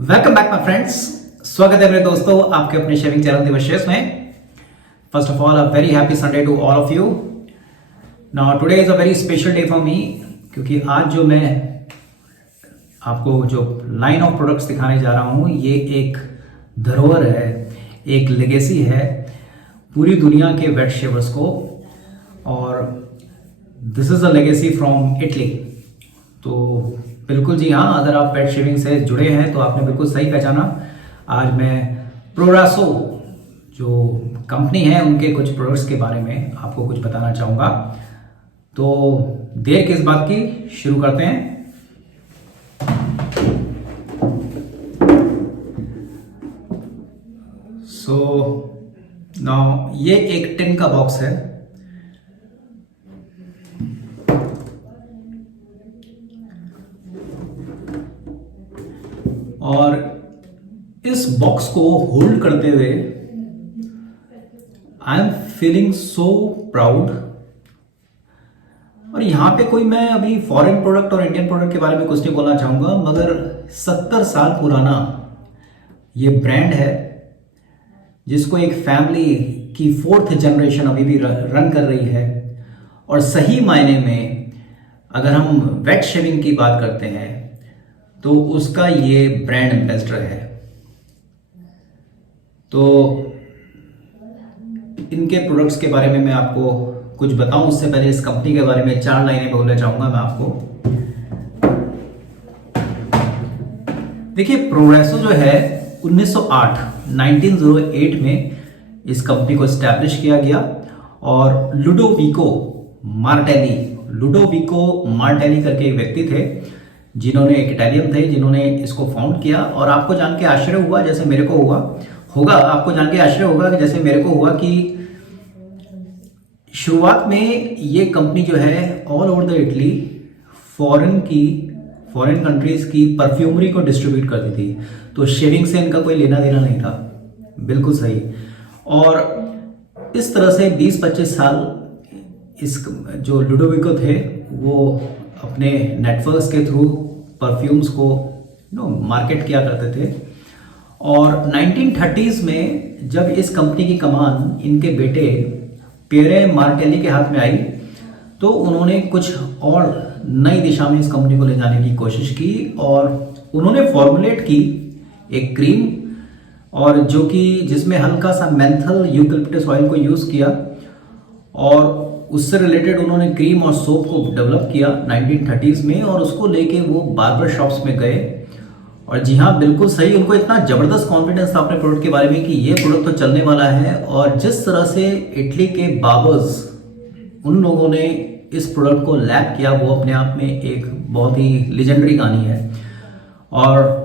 Welcome back my friends. स्वागत है मेरे दोस्तों आपके अपने शेविंग चैनल दिवशेष में। First of all a very happy Sunday to all of you. Now today is a very special day for me, क्योंकि आज जो मैं आपको जो लाइन ऑफ प्रोडक्ट्स दिखाने जा रहा हूँ ये एक धरोहर है, एक लेगेसी है पूरी दुनिया के वेट शेवर्स को, और this is a legacy from Italy. तो बिल्कुल जी हाँ, अगर आप पेट शेविंग से जुड़े हैं तो आपने बिल्कुल सही पहचाना। आज मैं प्रोरासो जो कंपनी है उनके कुछ प्रोडक्ट्स के बारे में आपको कुछ बताना चाहूँगा। तो देर किस बात की, शुरू करते हैं। सो नाउ ये एक टिन का बॉक्स है, और इस बॉक्स को होल्ड करते हुए I am feeling so proud. और यहां पे कोई मैं अभी फॉरेन प्रोडक्ट और इंडियन प्रोडक्ट के बारे में कुछ नहीं बोलना चाहूंगा, मगर 70 साल पुराना ये ब्रांड है जिसको एक फैमिली की 4th जनरेशन अभी भी रन कर रही है। और सही मायने में अगर हम वेट शेविंग की बात करते हैं तो उसका ये ब्रांड एम्बेसडर है। तो इनके प्रोडक्ट्स के बारे में मैं आपको कुछ बताऊं उससे पहले इस कंपनी के बारे में 4 लाइनें बोलना चाहूंगा मैं आपको। देखिए, प्रोग्रेसो जो है 1908 में इस कंपनी को एस्टैब्लिश किया गया, और लुडोविको मार्टेली करके एक व्यक्ति थे जिन्होंने, एक इटालियन थे जिन्होंने इसको फाउंड किया। और आपको जान के आश्चर्य हुआ, जैसे मेरे को आपको जान के आश्चर्य होगा कि जैसे मेरे को हुआ कि शुरुआत में ये कंपनी जो है all over the Italy foreign countries की परफ्यूमरी को डिस्ट्रीब्यूट करती थी। तो शेविंग से इनका कोई लेना देना नहीं था, बिल्कुल सही। और इस तरह से 20-25 साल इस जो लुडोविको थे वो अपने नेटवर्क्स के थ्रू परफ्यूम्स को मार्केट किया करते थे। और 1930s में जब इस कंपनी की कमान इनके बेटे पियरे मार्टेली के हाथ में आई तो उन्होंने कुछ और नई दिशा में इस कंपनी को ले जाने की कोशिश की, और उन्होंने फॉर्मुलेट की एक क्रीम, और जो कि जिसमें हल्का सा मेंथल यूकलिप्टस ऑयल को यूज किया, और उससे रिलेटेड उन्होंने क्रीम और सोप को डेवलप किया 1930s में। और उसको लेके वो बार्बर शॉप्स में गए, और जी हाँ बिल्कुल सही, उनको इतना जबरदस्त कॉन्फिडेंस था अपने प्रोडक्ट के बारे में कि ये प्रोडक्ट तो चलने वाला है। और जिस तरह से इटली के बाबर्स उन लोगों ने इस प्रोडक्ट को लैब किया वो अपने आप में एक बहुत ही लेजेंडरी कहानी है। और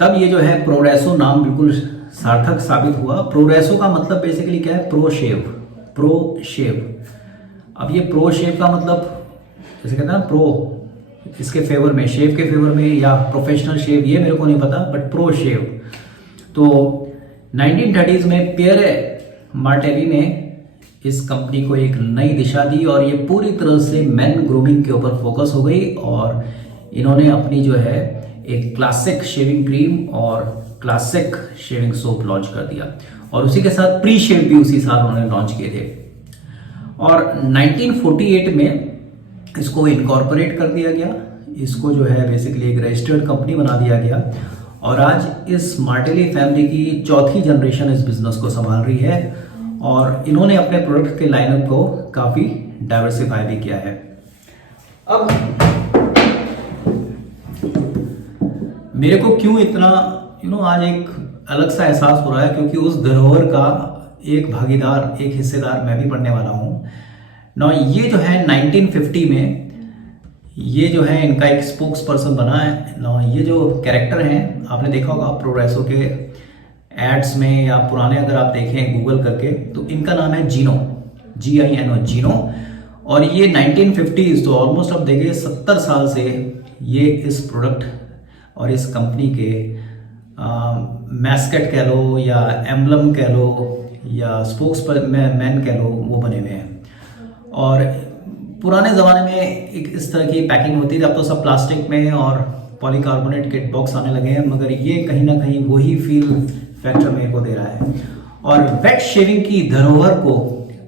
तब ये जो है प्रोग्रेसो नाम बिल्कुल सार्थक साबित हुआ। प्रोग्रेसो का मतलब बेसिकली क्या है? प्रो शेव। अब ये प्रो शेव का मतलब जैसे कहते हैं ना, प्रो इसके फेवर में, शेव के फेवर में, या प्रोफेशनल शेव, ये मेरे को नहीं पता, बट प्रो शेव। तो 1930s में पियरे मार्टेली ने इस कंपनी को एक नई दिशा दी, और ये पूरी तरह से मेन ग्रूमिंग के ऊपर फोकस हो गई। और इन्होंने अपनी जो है एक क्लासिक शेविंग क्रीम और क्लासिक शेविंग सोप लॉन्च कर दिया, और उसी के साथ प्री शेव भी उसी साल उन्होंने लॉन्च किए थे। और 1948 में इसको इनकॉर्पोरेट कर दिया गया, इसको जो है बेसिकली एक रजिस्टर्ड कंपनी बना दिया गया, और आज इस मार्टेली फैमिली की 4थी जनरेशन इस बिजनेस को संभाल रही है। और इन्होंने अपने प्रोडक्ट के लाइनअप को काफी डाइवर्सिफाई भी किया है। अब मेरे को क्यों इतना आज एक अलग सा एहसास हो रहा है, क्योंकि उस धरोहर का एक भागीदार, एक हिस्सेदार मैं भी बनने वाला हूं। ना ये जो है 1950 में ये जो है इनका एक स्पोक्स पर्सन बना है ना। ये जो कैरेक्टर हैं आपने देखा होगा प्रोग्रेसो के एड्स में, या पुराने अगर आप देखें गूगल करके, तो इनका नाम है जीनो, GINO, जीनो। और ये 1950s, तो ऑलमोस्ट आप देखिए 70 साल से ये इस प्रोडक्ट और इस कंपनी के मैस्केट कह लो, या एम्बलम कह लो, या स्पोक्स मैन कह लो, वो बने हुए हैं। और पुराने ज़माने में एक इस तरह की पैकिंग होती थी, अब तो सब प्लास्टिक में और पॉलीकार्बोनेट के बॉक्स आने लगे हैं, मगर ये कहीं ना कहीं वही फील फैक्टर मेरे को दे रहा है। और वेट शेविंग की धरोहर को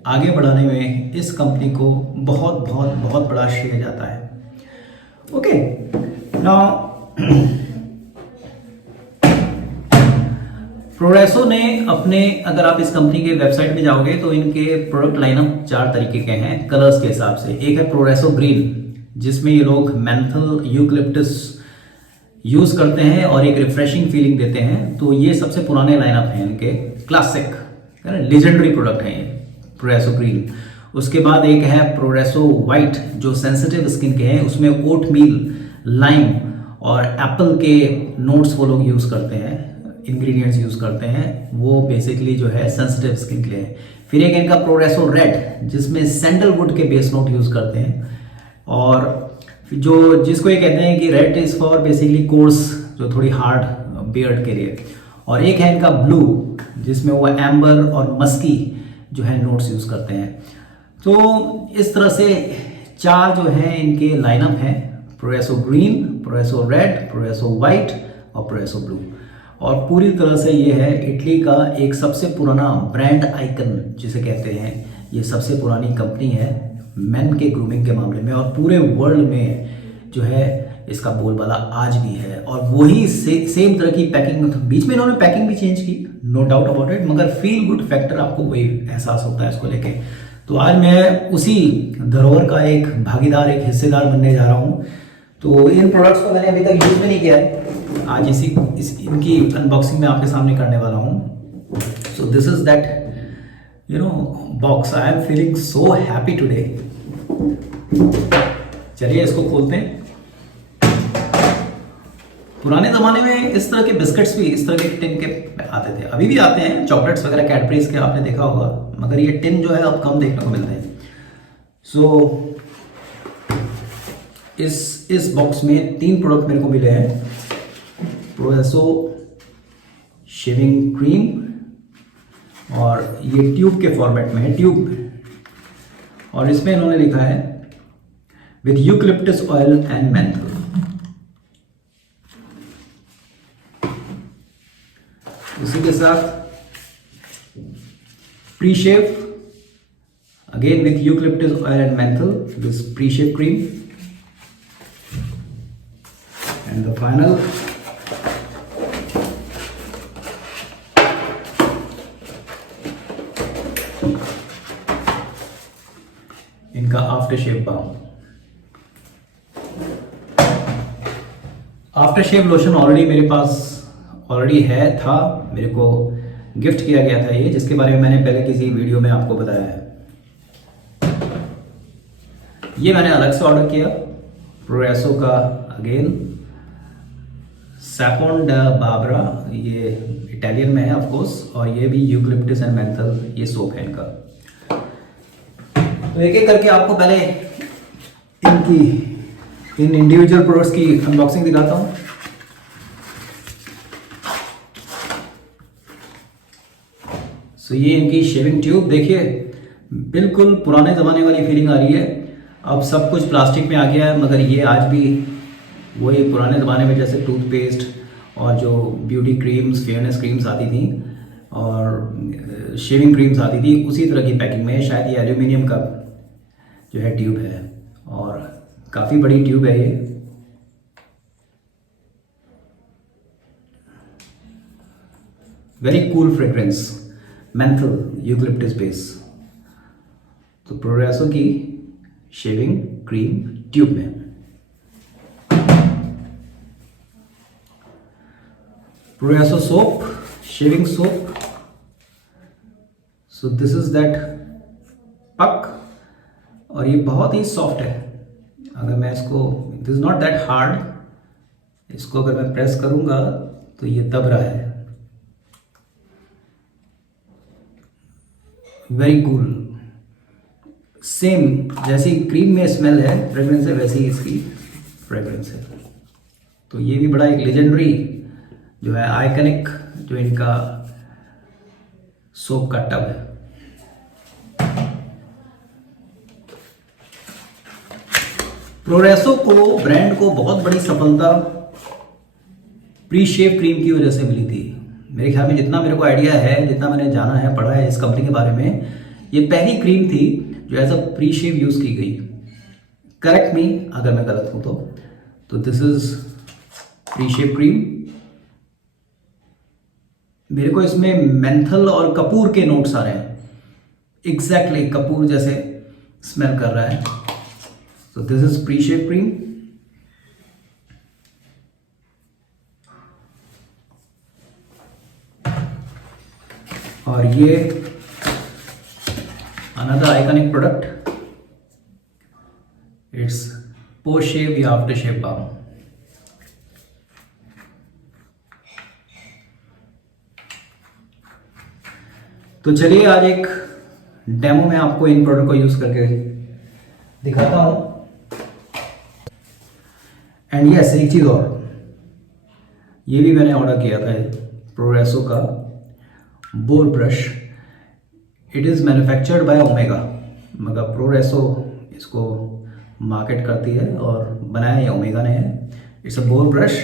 आगे बढ़ाने में इस कंपनी को बहुत बहुत बहुत बड़ा श्रेय जाता है। ओके, नाउ प्रोरेसो ने अपने, अगर आप इस कंपनी के वेबसाइट में जाओगे तो इनके प्रोडक्ट लाइनअप 4 तरीके के हैं कलर्स के हिसाब से। एक है प्रोरेसो ग्रीन, जिसमें ये लोग मेंथल यूकलिप्टस यूज करते हैं और एक रिफ्रेशिंग फीलिंग देते हैं। तो ये सबसे पुराने लाइनअप हैं इनके, क्लासिक है ना, लेजेंडरी प्रोडक्ट हैं ये प्रोरेसो ग्रीन। उसके बाद एक है प्रोरेसो वाइट, जो सेंसिटिव स्किन के हैं, उसमें ओटमील, लाइम और एप्पल के नोट्स वो लोग यूज करते हैं, इंग्रेडिएंट्स यूज करते हैं, वो बेसिकली जो है सेंसिटिव स्किन के लिए है। फिर एक इनका प्रोरेसो रेड, जिसमें सैंडलवुड के बेस नोट यूज करते हैं, और जो जिसको ये कहते हैं कि red is for basically course, जो थोड़ी हार्ड बियर्ड के लिए। और एक है इनका ब्लू, जिसमें वो एम्बर और मस्की जो है नोट्स यूज करते हैं। तो इस तरह से 4 जो है इनके लाइनअप हैं, प्रोरेसो ग्रीन, प्रोरेसो रेड, प्रोरेसो वाइट और प्रोरेसो ब्लू। और पूरी तरह से ये है इटली का एक सबसे पुराना ब्रांड आइकन जिसे कहते हैं। ये सबसे पुरानी कंपनी है मेन के ग्रूमिंग के मामले में, और पूरे वर्ल्ड में जो है इसका बोलबाला आज भी है। और वही सेम तरह की पैकिंग, बीच में इन्होंने पैकिंग भी चेंज की, नो डाउट अबाउट इट, मगर फील गुड फैक्टर आपको वही एहसास होता है इसको लेके। तो आज मैं उसी धरोहर का एक भागीदार, एक हिस्सेदार बनने जा रहा हूँ। तो इन प्रोडक्ट्स को मैंने अभी तक यूज भी नहीं किया है, आज इनकी अनबॉक्सिंग में आपके सामने करने वाला हूँ। सो this is that box. I am feeling so happy today. चलिए इसको खोलते हैं। पुराने जमाने में इस तरह के बिस्किट्स भी इस तरह के टिन के आते थे, अभी भी आते हैं, चॉकलेट्स वगैरह कैडबरीज के आपने देखा होगा, मगर ये टिन जो है अब कम देखने को मिलते हैं। सो इस बॉक्स में 3 प्रोडक्ट मेरे को मिले हैं। प्रोरेसो शेविंग क्रीम, और ये ट्यूब के फॉर्मेट में है, ट्यूब, और इसमें इन्होंने लिखा है with eucalyptus oil and menthol. उसी के साथ pre shave, again with eucalyptus oil and menthol, this pre shave cream, and the final इनका after shave balm. After shave lotion already मेरे पास था, मेरे को गिफ्ट किया गया था ये, जिसके बारे में मैंने पहले किसी वीडियो में आपको बताया है। ये मैंने अलग से ऑर्डर किया, प्रोरेसो का अगेन सैफोन ड बाबरा, ये इटालियन में है ऑफ कोर्स, और ये भी यूकलिप्टस एंड मेंथल, ये सोप है इनका। तो एक एक करके आपको पहले इन इंडिविजुअल प्रोडक्ट्स की अनबॉक्सिंग दिखाता हूं। सो ये इनकी शेविंग ट्यूब, देखिए बिल्कुल पुराने ज़माने वाली फीलिंग आ रही है। अब सब कुछ प्लास्टिक में आ गया है, मगर ये आज भी वही पुराने ज़माने में जैसे टूथपेस्ट और जो ब्यूटी क्रीम्स, फेयरनेस क्रीम्स आती थी और शेविंग क्रीम्स आती थी, उसी तरह की पैकिंग में है। शायद ये एल्यूमिनियम का जो है ट्यूब है, और काफ़ी बड़ी ट्यूब है ये। Very cool fragrance, menthol eucalyptus base. तो प्रोरेसो की शेविंग क्रीम ट्यूब में। Proraso soap, shaving soap. So this is that puck, और ये बहुत ही सॉफ्ट है। अगर मैं इसको, this is not that hard, इसको अगर मैं प्रेस करूंगा तो ये दब रहा है। वेरी कूल, सेम जैसी क्रीम में स्मेल है, फ्रेग्रेंस है, वैसी ही इसकी फ्रेग्रेंस है। तो ये भी बड़ा एक लेजेंडरी जो है, आइकनिक जो इनका सोप का टब है। प्रोरेसो को, ब्रांड को बहुत बड़ी सफलता प्री शेव क्रीम की वजह से मिली थी। मेरे ख्याल में जितना मेरे को आइडिया है, जितना मैंने जाना है, पढ़ा है इस कंपनी के बारे में, ये पहली क्रीम थी जो as a pre shave use की गई। करेक्ट मी अगर मैं गलत हूँ तो this is pre shave cream. मेरे को इसमें मेंथल और कपूर के नोट्स आ रहे हैं, एग्जैक्टली कपूर जैसे स्मेल कर रहा है। तो this is pre shave cream. और ये another iconic product, it's post shave या आफ्टर शेव बाम। तो चलिए आज एक डेमो में आपको इन प्रोडक्ट को यूज करके दिखाता हूं। एंड यस, एक चीज और, ये भी मैंने ऑर्डर किया था प्रोरेसो का bore brush. It is manufactured by omega, मगर प्रोरेसो इसको मार्केट करती है और बनाया ये ओमेगा ने है। इट्स अ बोर ब्रश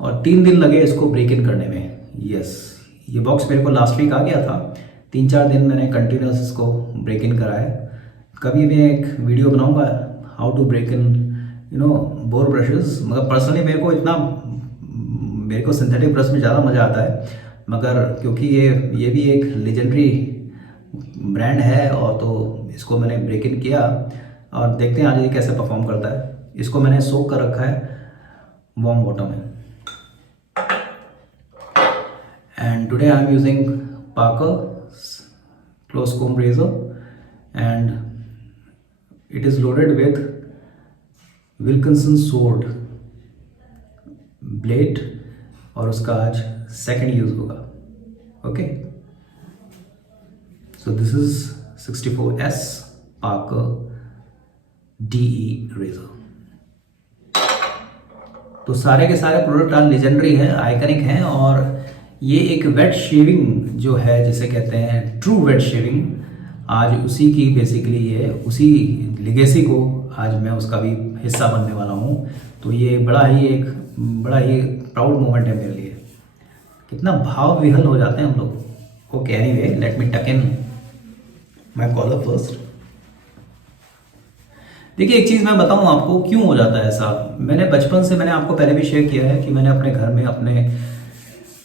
और 3 दिन लगे इसको ब्रेक इन करने में। यस, ये बॉक्स मेरे को लास्ट वीक आ गया था। 3-4 दिन मैंने कंटिन्यूस इसको ब्रेक इन कराया। कभी मैं एक वीडियो बनाऊंगा how to break in boar brushes. मगर पर्सनली मेरे को सिंथेटिक ब्रश में ज़्यादा मज़ा आता है, मगर क्योंकि ये भी एक लेजेंडरी ब्रांड है और तो इसको मैंने ब्रेक इन किया और देखते हैं आज ये कैसे परफॉर्म करता है। इसको मैंने सोक कर रखा है वार्म वाटर में। And today I am using Parker close comb razor and it is loaded with Wilkinson sword blade और उसका आज सेकेंड यूज होगा। Okay, so this is 64S Parker DE razor. तो सारे के सारे प्रोडक्ट आज लेजेंडरी हैं, आइकनिक हैं और ये एक वेट शेविंग जो है जिसे कहते हैं ट्रू वेट शेविंग, आज उसी की बेसिकली ये उसी लेगेसी को आज मैं उसका भी हिस्सा बनने वाला हूँ। तो ये बड़ा ही प्राउड मोमेंट है मेरे लिए। कितना भाव विहल हो जाते हैं हम लोग। ओके, एनीवे लेट मी टक इन माय कॉलर फर्स्ट। देखिए, एक चीज़ मैं बताऊँ आपको क्यों हो जाता है ऐसा। मैंने बचपन से, मैंने आपको पहले भी शेयर किया है कि मैंने अपने घर में अपने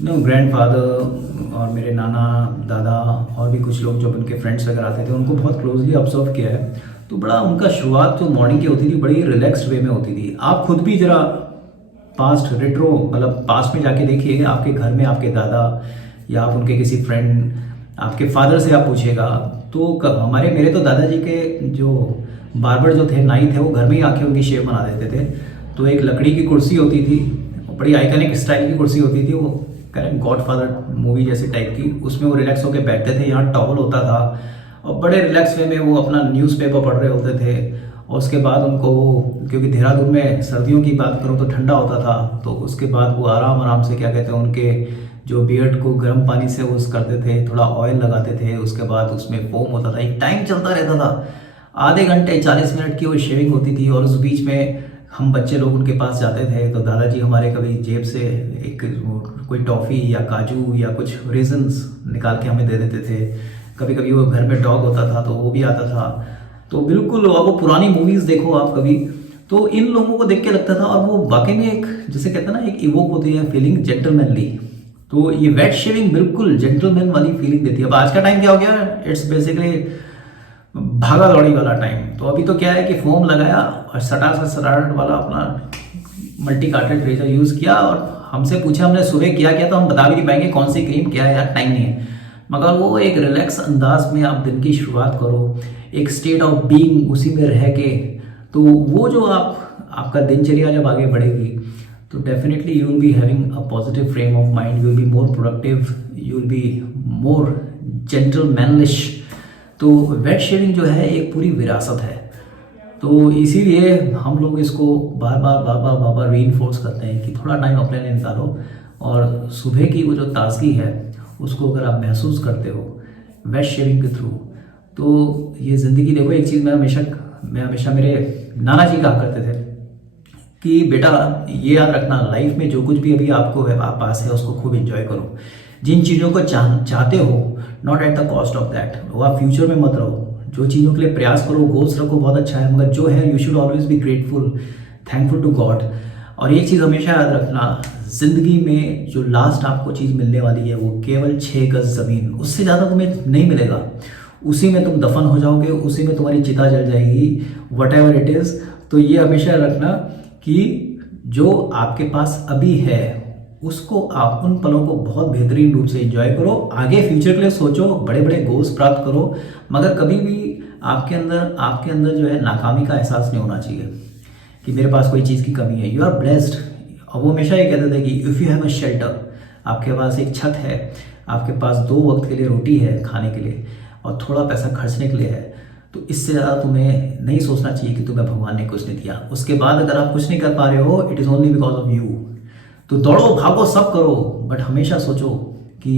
ग्रैंडफादर और मेरे नाना दादा और भी कुछ लोग जो उनके फ्रेंड्स वगैरह आते थे उनको बहुत क्लोजली ऑब्जर्व किया है। तो बड़ा उनका शुरुआत जो मॉर्निंग की होती थी बड़ी रिलैक्स्ड वे में होती थी। आप खुद भी जरा पास्ट रेट्रो मतलब पास्ट में जाके देखिए, आपके घर में आपके दादा या आप उनके किसी फ्रेंड, आपके फादर से आप पूछिएगा तो मेरे तो दादाजी के जो बार्बर जो थे, नाई थे, वो घर में ही आके उनकी शेव बना देते थे। तो एक लकड़ी की कुर्सी होती थी, बड़ी आइकनिक स्टाइल की कुर्सी होती थी, वो करेक्ट गॉडफादर मूवी जैसी टाइप की। उसमें वो रिलैक्स होकर बैठते थे, यहाँ टॉवल होता था और बड़े रिलैक्स वे में वो अपना न्यूज़पेपर पढ़ रहे होते थे। और उसके बाद उनको, क्योंकि देहरादून में सर्दियों की बात करूँ तो ठंडा होता था, तो उसके बाद वो आराम से क्या कहते हैं उनके जो बियर्ड को गर्म पानी से वो करते थे, थोड़ा ऑयल लगाते थे, उसके बाद उसमें फोम होता था, एक टाइम चलता रहता था। आधे घंटे 40 मिनट की वो शेविंग होती थी और उस बीच में हम बच्चे लोग उनके पास जाते थे तो दादाजी हमारे कभी जेब से एक कोई टॉफ़ी या काजू या कुछ रेजन्स निकाल के हमें दे देते थे। कभी कभी वो घर में डॉग होता था तो वो भी आता था। तो बिल्कुल वो पुरानी मूवीज़ देखो आप कभी, तो इन लोगों को देख के लगता था और वो वाकई में एक, जिसे कहते हैं ना, एक इवोक होती है फीलिंग जेंटलमैनली। तो ये वेट शेविंग बिल्कुल जेंटलमैन वाली फीलिंग देती है। अब आज का टाइम क्या हो गया, इट्स बेसिकली भागा दौड़ी वाला टाइम। तो अभी तो क्या है कि फोम लगाया और सटाट वाला अपना मल्टी कार्टेड रेजर यूज़ किया और हमसे पूछा हमने सुबह किया तो हम बता भी नहीं पाएंगे कौन सी क्रीम क्या है यार, टाइम नहीं है। मगर वो एक रिलैक्स अंदाज में आप दिन की शुरुआत करो, एक स्टेट ऑफ बीइंग उसी में रह के, तो वो जो आपका दिनचर्या जब आगे बढ़ेगी तो definitely you will be having a positive frame of mind, you will be more productive, you will be more gentlemanlish. तो वेट शेविंग जो है एक पूरी विरासत है। तो इसीलिए हम लोग इसको बार बार रीइंफोर्स करते हैं कि थोड़ा टाइम अपने लिए निकालो और सुबह की वो जो ताजगी है उसको अगर आप महसूस करते हो वेट शेविंग के थ्रू, तो ये ज़िंदगी देखो। एक चीज़ मैं हमेशा मेरे नाना जी कहा करते थे कि बेटा ये याद रखना, लाइफ में जो कुछ भी अभी आपको है, आप पास है, उसको खूब एंजॉय करो। जिन चीज़ों को चाहते हो, not at the cost of that, वो आप फ्यूचर में मत रहो। जो चीज़ों के लिए प्रयास करो, गोल्स रखो, बहुत अच्छा है, मगर जो है you should always be grateful, thankful to God. और एक चीज़ हमेशा याद रखना, ज़िंदगी में जो लास्ट आपको चीज़ मिलने वाली है वो केवल 6 गज ज़मीन, उससे ज़्यादा तुम्हें नहीं मिलेगा। उसी में तुम दफन हो जाओगे, उसी में तुम्हारी चिता जल जाएगी, वट एवर इट इज़। तो ये हमेशा रखना कि जो आपके पास अभी है उसको आप उन पलों को बहुत बेहतरीन रूप से एंजॉय करो। आगे फ्यूचर के लिए सोचो, बड़े बड़े गोल्स प्राप्त करो, मगर कभी भी आपके अंदर जो है नाकामी का एहसास नहीं होना चाहिए कि मेरे पास कोई चीज़ की कमी है। You are blessed. और वो हमेशा ये कहते थे कि if you have a shelter, आपके पास एक छत है, आपके पास 2 वक्त के लिए रोटी है खाने के लिए, और थोड़ा पैसा खर्चने के लिए है, तो इससे ज़्यादा तुम्हें नहीं सोचना चाहिए कि तुम्हें भगवान ने कुछ नहीं दिया। उसके बाद अगर आप कुछ नहीं कर पा रहे हो, it is only because of you. तो दौड़ो, भागो, सब करो, बट हमेशा सोचो कि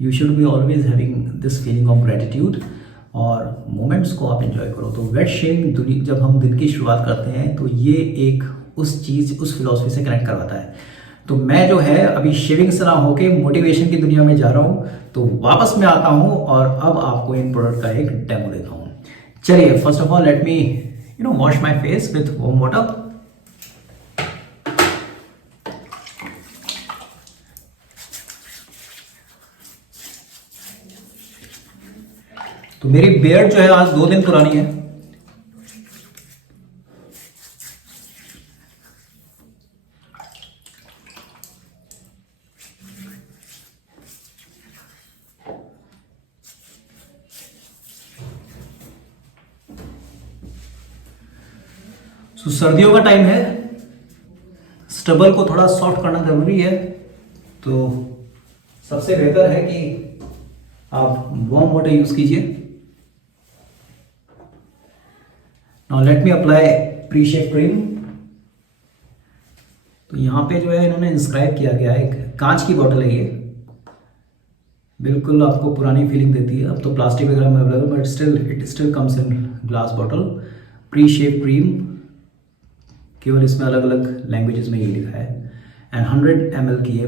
you should be always having this feeling of gratitude, और मोमेंट्स को आप एंजॉय करो। तो वेट शेविंग जब हम दिन की शुरुआत करते हैं तो ये एक उस फिलॉसफी से कनेक्ट करवाता है। तो मैं जो है अभी शेविंग से ना होके मोटिवेशन की दुनिया में जा रहा हूँ, तो वापस मैं आता हूँ और अब आपको इन प्रोडक्ट का एक डेमो देता हूँ। चलिए, first of all let me wash my face with warm water. तो मेरी बियर्ड जो है आज 2 दिन पुरानी है। तो सर्दियों का टाइम है, स्टबल को थोड़ा सॉफ्ट करना जरूरी है, तो सबसे बेहतर है कि आप वार्म वाटर यूज कीजिए। Now let me apply pre shave cream. तो यहाँ पे जो है इन्होंने इंस्क्राइब किया गया है, एक कांच की बोतल है ये, बिल्कुल आपको पुरानी फीलिंग देती है। अब तो प्लास्टिक वगैरह में available, but it still comes in glass bottle. Pre shave cream, केवल इसमें अलग अलग लैंग्वेजेस में ये लिखा है, एंड 100 ml की ये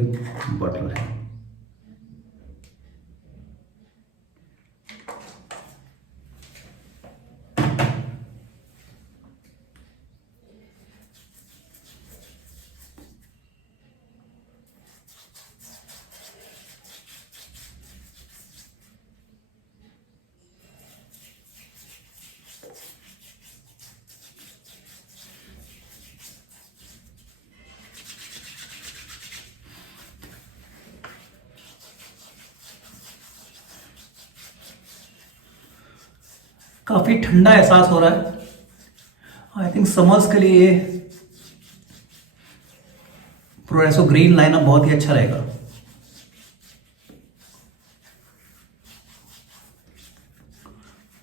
बॉटल है। काफी ठंडा एहसास हो रहा है। आई थिंक समर्स के लिए ये प्रोरेसो ग्रीन लाइनअप बहुत ही अच्छा रहेगा।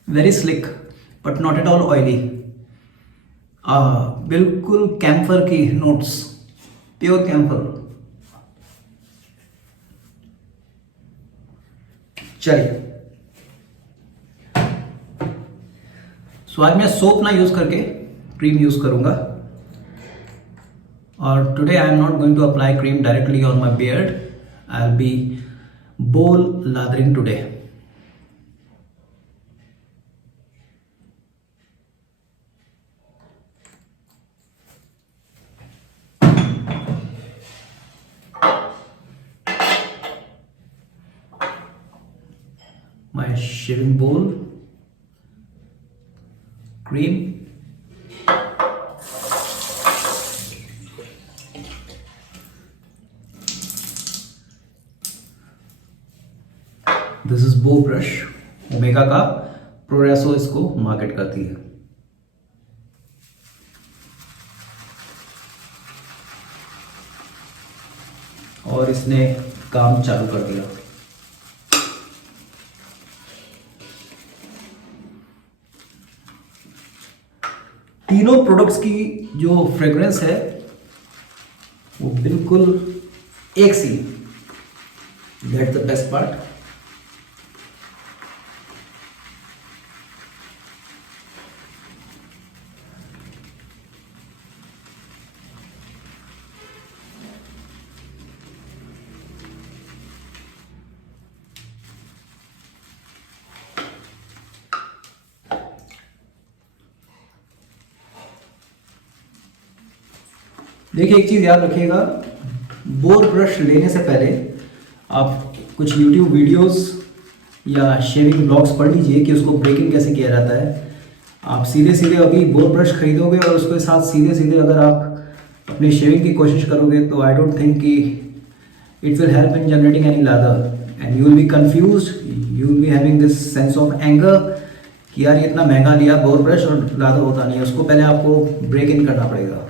Very slick but not at all oily. बिल्कुल कैम्फर की नोट्स, प्योर कैम्फर। चलिए, सो आज मैं सोप ना यूज करके क्रीम यूज करूंगा, और today I am not going to apply cream directly on my beard, I will be bowl lathering today. My shaving bowl, cream, this is boar brush, Omega का, Proraso इसको market करती है। और इसने काम चालू कर दिया। तीनों प्रोडक्ट्स की जो फ्रेग्रेंस है वो बिल्कुल एक सी, दैट्स द बेस्ट पार्ट। देखिए एक चीज़ याद रखिएगा, बोर ब्रश लेने से पहले आप कुछ यूट्यूब वीडियोस या शेविंग ब्लॉग्स पढ़ लीजिए कि उसको ब्रेकिंग कैसे किया जाता है। आप सीधे सीधे अभी बोर ब्रश खरीदोगे और उसके साथ सीधे सीधे अगर आप अपनी शेविंग की कोशिश करोगे तो आई डोंट थिंक कि it will help in generating any lather and you will be confuse, you will be having this sense of anger कि यार ये इतना महंगा लिया बोर ब्रश और लादर होता नहीं है। उसको पहले आपको ब्रेक इन करना पड़ेगा।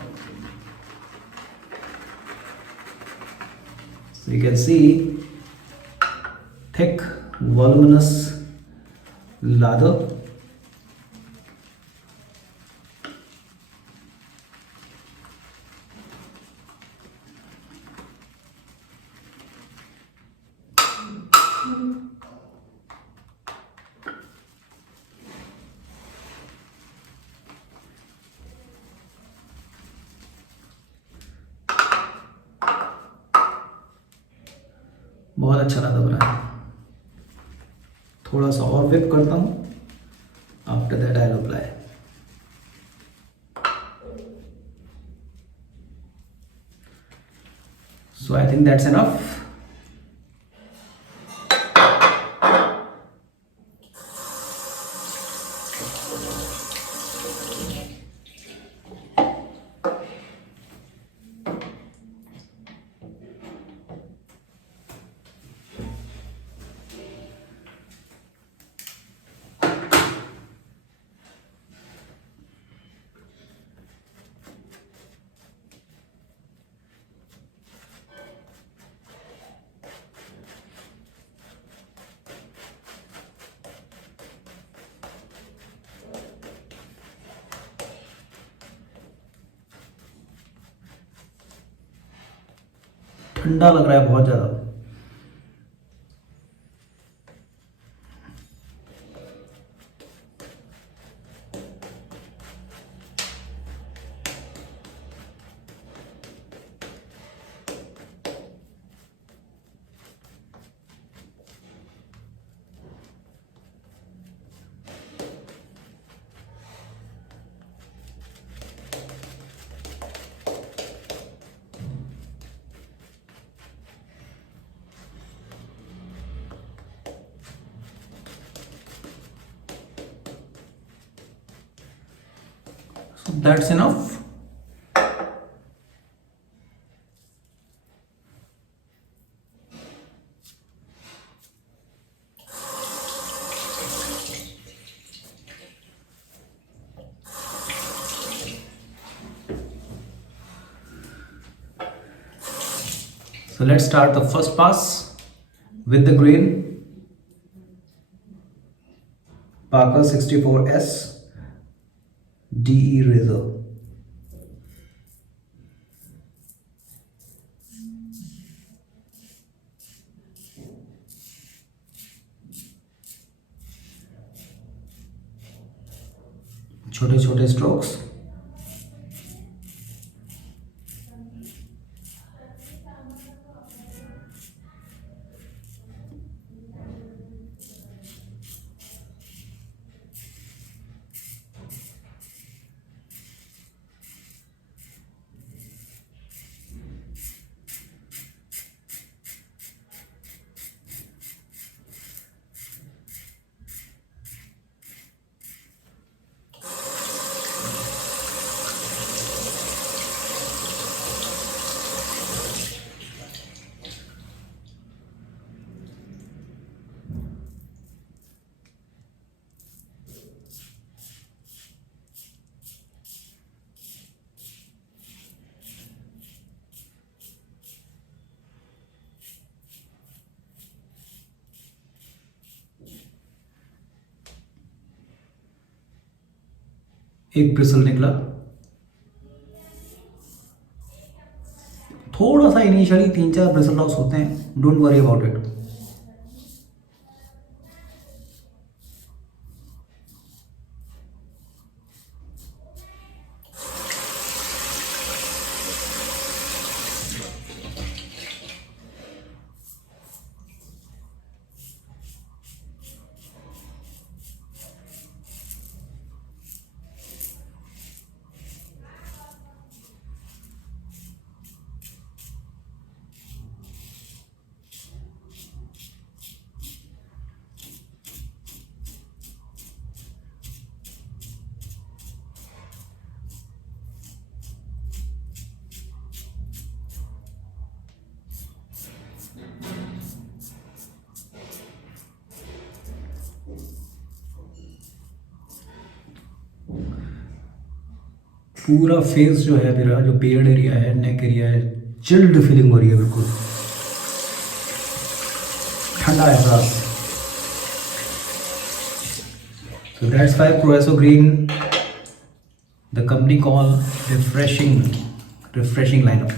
So you can see thick voluminous lather. बहुत अच्छा लादा बना है। थोड़ा सा और विप करता हूँ, after that I will apply. So I think that's enough. ठंडा लग रहा है बहुत ज़्यादा। So that's enough. So let's start the first pass with the grain Parker 64S DE razor. छोटे छोटे स्ट्रोक्स। एक ब्रिसल निकला। थोड़ा सा इनिशियली 3-4 ब्रिसल लॉस होते हैं, डोंट वरी अबाउट इट। पूरा फेस जो है मेरा, जो बियर्ड एरिया है, नेक एरिया है, चिल्ड फीलिंग हो रही है, बिल्कुल ठंडा एहसास। So that's why Progresso Green, the company call refreshing lineup.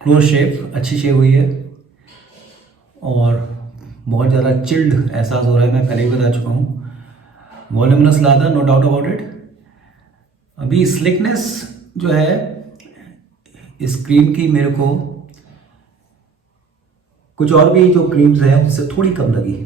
Close shave, अच्छी शेव हुई है और बहुत ज़्यादा चिल्ड एहसास हो रहा है, मैं पहले ही बता चुका हूँ। वॉल्यूमिनस लादा, नो डाउट अबाउट इट। अभी स्लिकनेस जो है इस क्रीम की मेरे को कुछ और भी जो क्रीम्स हैं उससे थोड़ी कम लगी।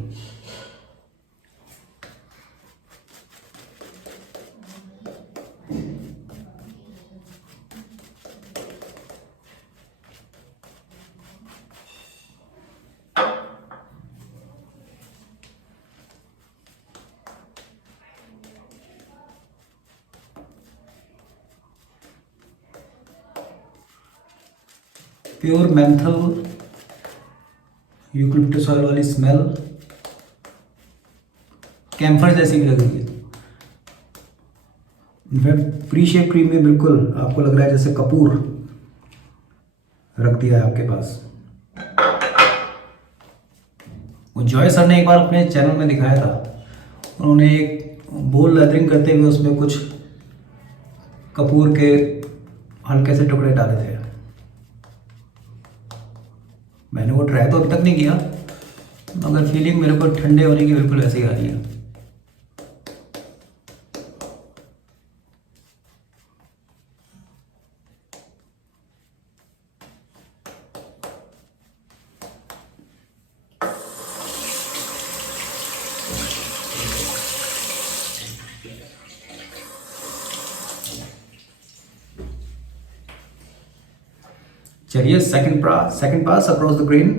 प्योर मेंथल यूकलिप्टस ऑयल वाली स्मेल कैम्फर जैसी भी लग रही है। इनफैक्ट प्री शेव क्रीम में बिल्कुल आपको लग रहा है जैसे कपूर रख दिया है आपके पास। वो जॉय सर ने एक बार अपने चैनल में दिखाया था, उन्होंने एक बोल लेदरिंग करते हुए उसमें कुछ कपूर के हल्के से टुकड़े डाले थे। मैंने वो ट्राई तो अभी तक नहीं किया, मगर फीलिंग मेरे को ठंडे होने की बिल्कुल ऐसी आ रही है। चलिए second pass across the grain.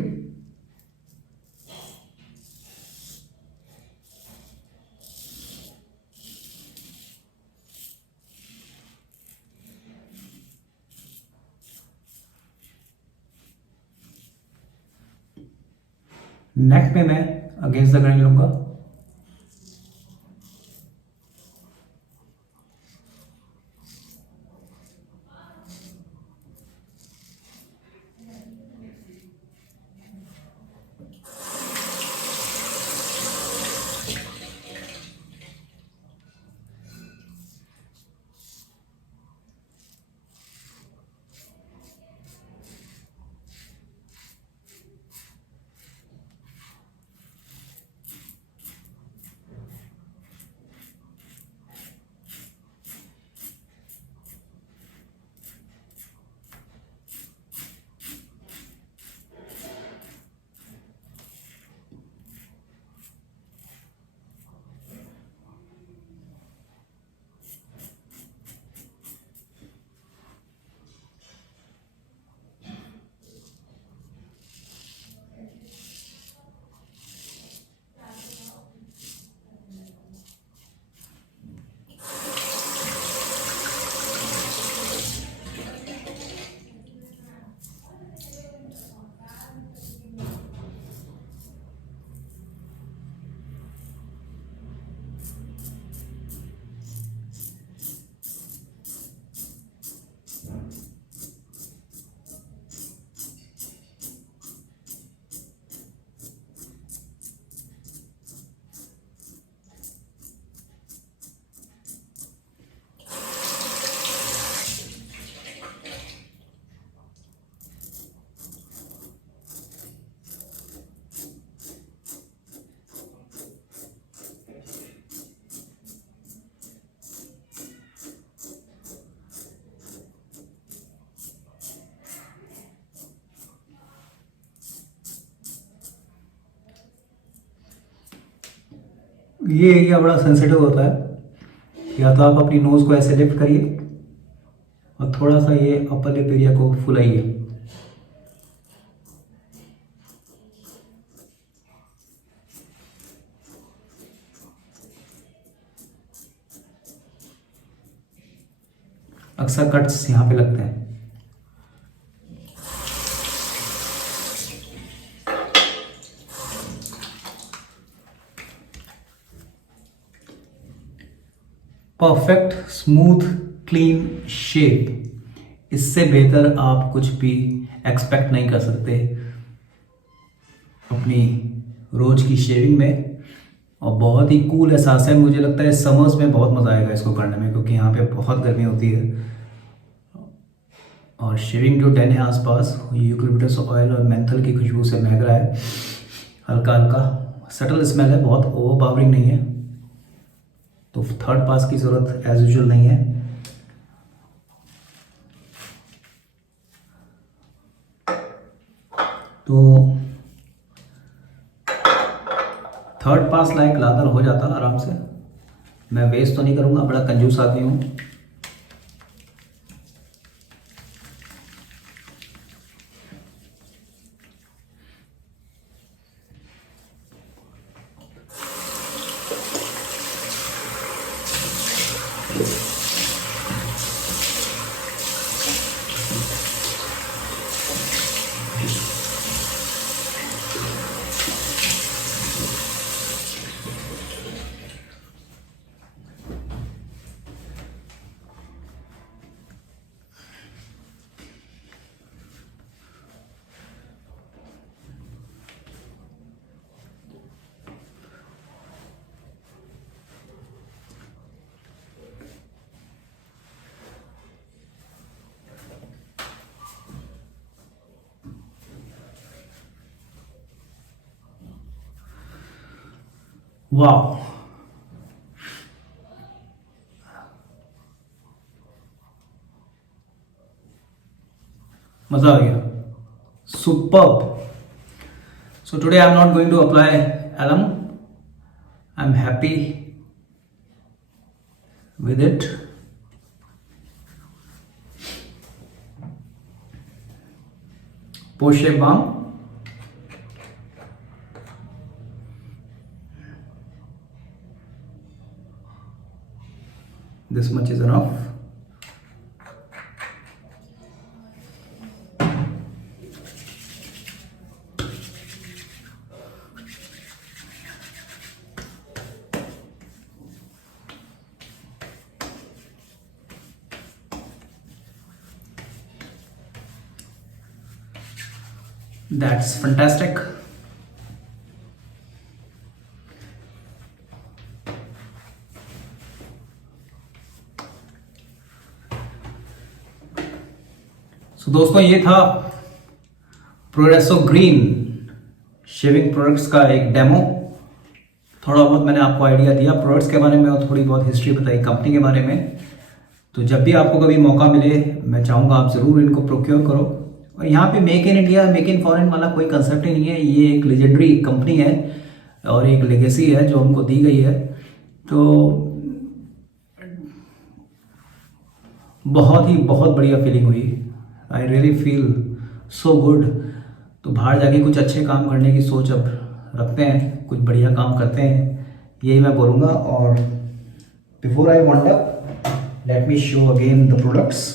Neck पे मैं अगेंस्ट द ग्रेन लूंगा। ये एरिया बड़ा सेंसिटिव होता है, या तो आप अपनी नोज़ को ऐसे लिफ्ट करिए और थोड़ा सा ये अपर लिप एरिया को फुलाइए। अक्सर कट्स यहाँ पे लगते हैं। परफेक्ट स्मूथ क्लीन शेप, इससे बेहतर आप कुछ भी एक्सपेक्ट नहीं कर सकते अपनी रोज की शेविंग में। और बहुत ही कूल एहसास है, मुझे लगता है समर्स में बहुत मज़ा आएगा इसको करने में, क्योंकि यहाँ पे बहुत गर्मी होती है। और शेविंग जो 10 है आसपास, यूकलिप्टस ऑयल और मेंथल की खुशबू से महक रहा है, हल्का हल्का सटल स्मेल है, बहुत ओवर पावरिंग नहीं है। तो थर्ड पास की ज़रूरत एज यूजुअल नहीं है। तो थर्ड पास लाइक लादर हो जाता आराम से। मैं वेस्ट तो नहीं करूँगा, बड़ा कंजूस आदमी हूँ। वाह, मजा आ गया, superb. So today I'm not going to apply alum. I'm happy with it. Post Shave Balm. This much is enough. That's fantastic. So दोस्तों, ये था प्रोरेसो ग्रीन शेविंग प्रोडक्ट्स का एक डेमो। थोड़ा बहुत मैंने आपको आइडिया दिया प्रोडक्ट्स के बारे में और थोड़ी बहुत हिस्ट्री बताई कंपनी के बारे में। तो जब भी आपको कभी मौका मिले, मैं चाहूँगा आप ज़रूर इनको प्रोक्योर करो। और यहाँ पे make in India, make in foreign वाला कोई कंसेप्ट ही नहीं है। ये एक लेजेंडरी कंपनी है और एक लेगेसी है जो हमको दी गई है। तो बहुत बढ़िया फीलिंग हुई। I really feel so good. तो बाहर जाके कुछ अच्छे काम करने की सोच अब रखते हैं, कुछ बढ़िया काम करते हैं, यही मैं बोलूँगा। और before I wind up, let me show again the products,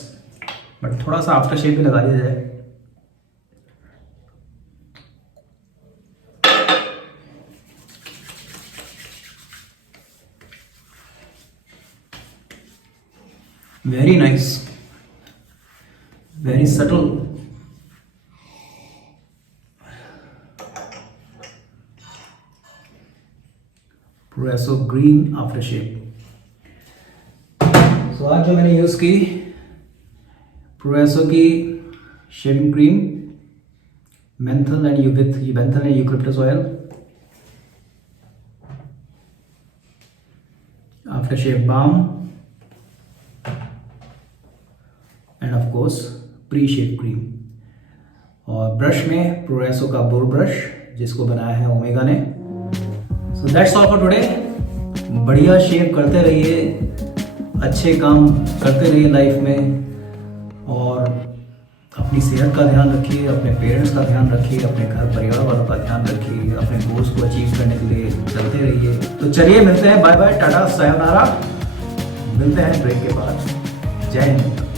but थोड़ा सा आफ्टर शेव भी लगा दिया जाए। Very nice, very subtle. Progresso Green Aftershave. So आज जो मैंने यूज़ की Progresso की shaving cream, menthol and eucalyptus oil, aftershave balm and of course pre shave cream. और ब्रश में प्रोरेसो का बोर ब्रश जिसको बनाया है ओमेगा ने। So that's all for today. बढ़िया शेव करते रहिए, अच्छे काम करते रहिए लाइफ में, और अपनी सेहत का ध्यान रखिए, अपने पेरेंट्स का ध्यान रखिए, अपने घर परिवार वालों का ध्यान रखिए, अपने गोल्स को अचीव करने के लिए चलते रहिए। तो चलिए मिलते हैं, बाय बाय, टाटा, सायोनारा। मिलते हैं ब्रेक के बाद। जय हिंद।